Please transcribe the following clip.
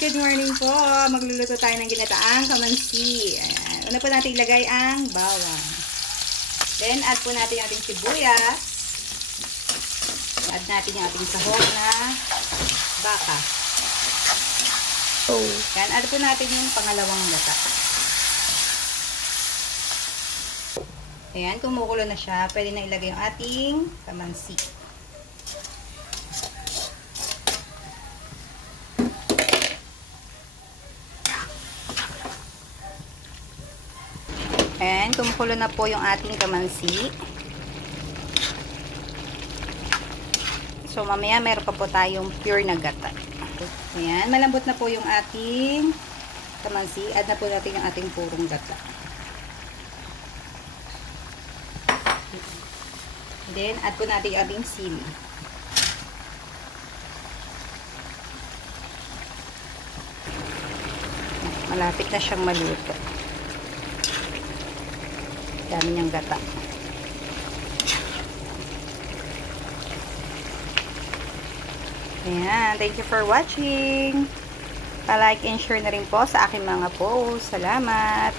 Good morning po. Magluluto tayo ng ginataang kamansi. Ayan. Una po natin ilagay ang bawang. Then, add po natin yung ating sibuyas. Add natin yung ating sahog na baka. Yan, add po natin yung pangalawang gata. Ayan, kumukulo na siya. Pwede na ilagay yung ating kamansi. Ayan, kumukulo na po yung ating kamansi. So, mamaya meron pa po tayong pure na gata. Ayan, malambot na po yung ating kamansi. Add na po natin yung ating purong gata. Then, add po natin yung ating sili. Malapit na siyang maluto. Dami niyang gata. Ayan. Thank you for watching. Pa-like and share na rin po sa aking mga posts. Salamat.